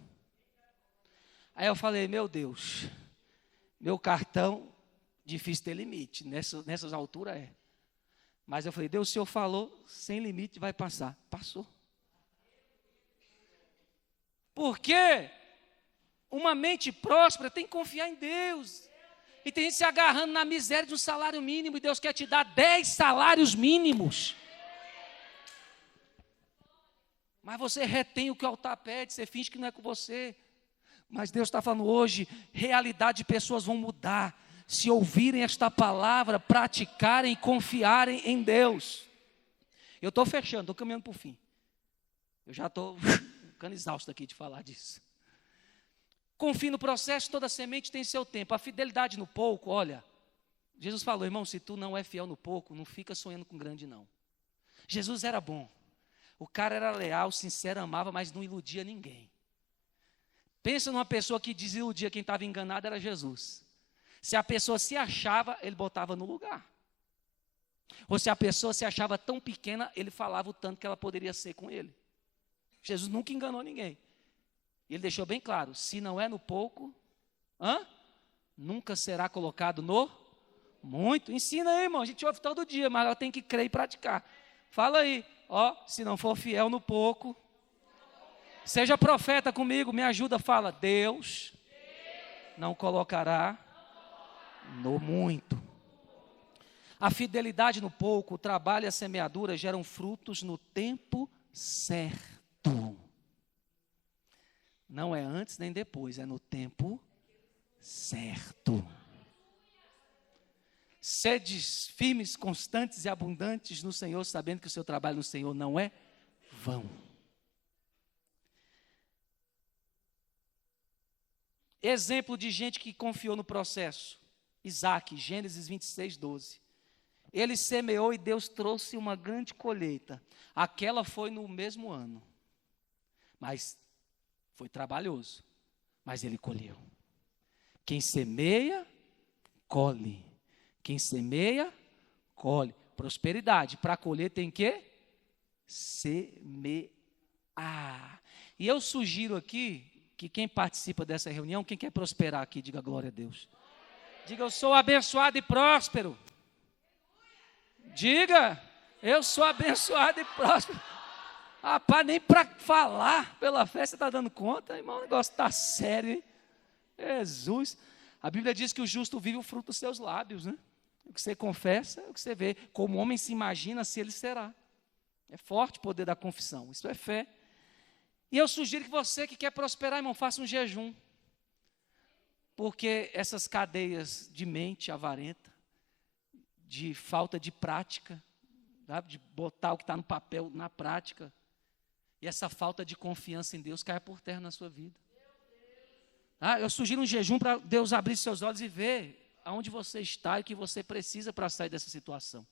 Aí eu falei, meu Deus, meu cartão, difícil ter limite. Nessas alturas é. Mas eu falei, Deus, o Senhor falou, sem limite vai passar. Passou. Por quê? Uma mente próspera tem que confiar em Deus. E tem gente se agarrando na miséria de um salário mínimo. E Deus quer te dar 10 salários mínimos. Mas você retém o que o altar pede. Você finge que não é com você. Mas Deus está falando hoje, realidade de pessoas vão mudar. Se ouvirem esta palavra, praticarem e confiarem em Deus. Eu estou fechando, estou caminhando para o fim. Eu já estou ficando exausto aqui de falar disso. Confie no processo, toda semente tem seu tempo. A fidelidade no pouco, olha, Jesus falou, irmão, se tu não é fiel no pouco, não fica sonhando com grande não. Jesus era bom. O cara era leal, sincero, amava, mas não iludia ninguém. Pensa numa pessoa que desiludia quem estava enganado, era Jesus. Se a pessoa se achava, ele botava no lugar. Ou se a pessoa se achava tão pequena, ele falava o tanto que ela poderia ser com ele. Jesus nunca enganou ninguém. Ele deixou bem claro, se não é no pouco, nunca será colocado no muito. Ensina aí, irmão, a gente ouve todo dia, mas ela tem que crer e praticar. Fala aí, se não for fiel no pouco, seja profeta comigo, me ajuda, fala, Deus não colocará no muito. A fidelidade no pouco, o trabalho e a semeadura geram frutos no tempo certo. Não é antes nem depois, é no tempo certo. Sedes firmes, constantes e abundantes no Senhor, sabendo que o seu trabalho no Senhor não é vão. Exemplo de gente que confiou no processo. Isaac, Gênesis 26, 12. Ele semeou e Deus trouxe uma grande colheita. Aquela foi no mesmo ano. Mas foi trabalhoso, mas ele colheu. Quem semeia, colhe. Quem semeia, colhe. Prosperidade, para colher tem que semear. E eu sugiro aqui, que quem participa dessa reunião, quem quer prosperar aqui, diga glória a Deus. Diga, eu sou abençoado e próspero. Diga, Eu sou abençoado e próspero. Rapaz, nem para falar pela fé você está dando conta, irmão, o negócio está sério, hein? Jesus. A Bíblia diz que o justo vive o fruto dos seus lábios, né? O que você confessa, o que você vê. Como o homem se imagina, assim ele será. É forte o poder da confissão, isso é fé. E eu sugiro que você que quer prosperar, irmão, faça um jejum. Porque essas cadeias de mente avarenta, de falta de prática, sabe, de botar o que está no papel na prática, e essa falta de confiança em Deus cai por terra na sua vida. Eu sugiro um jejum para Deus abrir seus olhos e ver aonde você está e o que você precisa para sair dessa situação.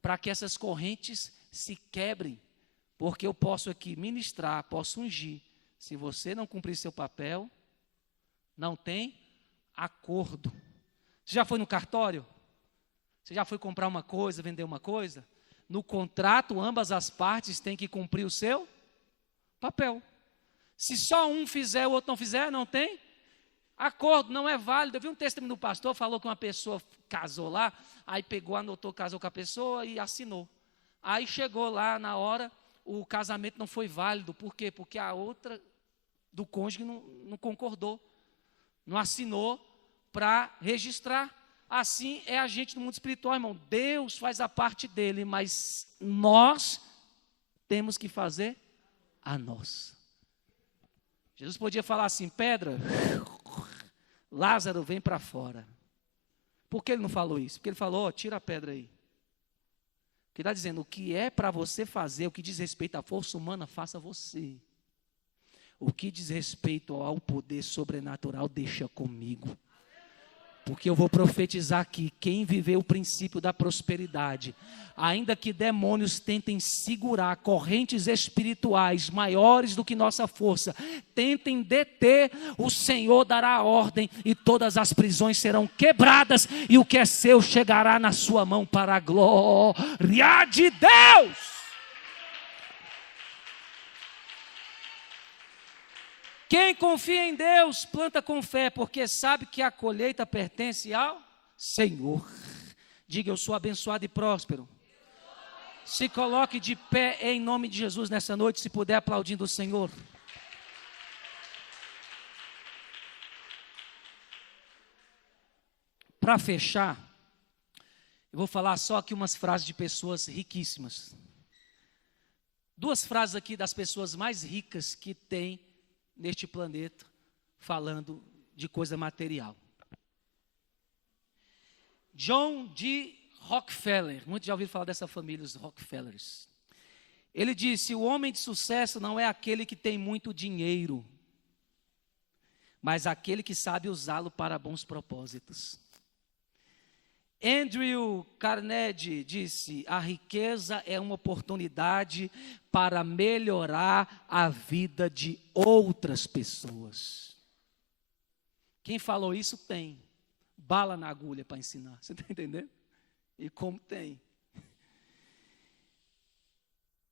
Para que essas correntes se quebrem, porque eu posso aqui ministrar, posso ungir. Se você não cumprir seu papel, não tem acordo. Você já foi no cartório? Você já foi comprar uma coisa, vender uma coisa? No contrato, ambas as partes têm que cumprir o seu papel. Se só um fizer, o outro não fizer, não tem acordo, não é válido. Eu vi um testemunho do pastor, falou que uma pessoa casou lá, aí pegou, anotou, casou com a pessoa e assinou. Aí chegou lá na hora, o casamento não foi válido. Por quê? Porque a outra do cônjuge não concordou, não assinou para registrar. Assim é a gente no mundo espiritual, irmão. Deus faz a parte dele, mas nós temos que fazer a nossa. Jesus podia falar assim: pedra, Lázaro, vem para fora. Por que ele não falou isso? Porque ele falou: tira a pedra aí. Porque ele está dizendo, o que é para você fazer, o que diz respeito à força humana, faça você. O que diz respeito ao poder sobrenatural, deixa comigo. Porque eu vou profetizar aqui, quem viver o princípio da prosperidade, ainda que demônios tentem segurar correntes espirituais maiores do que nossa força, tentem deter, o Senhor dará a ordem e todas as prisões serão quebradas e o que é seu chegará na sua mão para a glória de Deus. Quem confia em Deus, planta com fé, porque sabe que a colheita pertence ao Senhor. Diga, eu sou abençoado e próspero. Se coloque de pé em nome de Jesus nessa noite, se puder, aplaudindo o Senhor. Para fechar, eu vou falar só aqui umas frases de pessoas riquíssimas. Duas frases aqui das pessoas mais ricas que tem neste planeta, falando de coisa material. John D. Rockefeller, muitos já ouviram falar dessa família, os Rockefellers. Ele disse, o homem de sucesso não é aquele que tem muito dinheiro, mas aquele que sabe usá-lo para bons propósitos. Andrew Carnegie disse, a riqueza é uma oportunidade para melhorar a vida de outras pessoas. Quem falou isso tem bala na agulha para ensinar, você está entendendo? E como tem.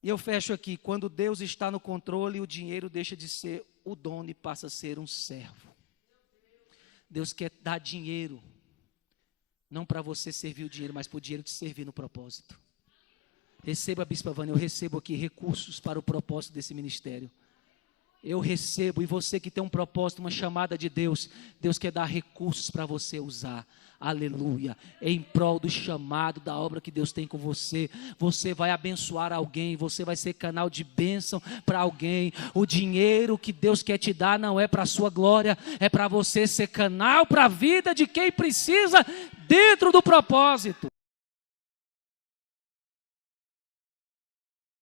E eu fecho aqui, quando Deus está no controle, o dinheiro deixa de ser o dono e passa a ser um servo. Deus quer dar dinheiro, não para você servir o dinheiro, mas para o dinheiro te servir no propósito. Receba, Bispa Vânia, eu recebo aqui recursos para o propósito desse ministério. Eu recebo, e você que tem um propósito, uma chamada de Deus, Deus quer dar recursos para você usar. Aleluia, em prol do chamado, da obra que Deus tem com você. Você vai abençoar alguém, você vai ser canal de bênção para alguém. O dinheiro que Deus quer te dar não é para a sua glória, é para você ser canal para a vida de quem precisa dentro do propósito.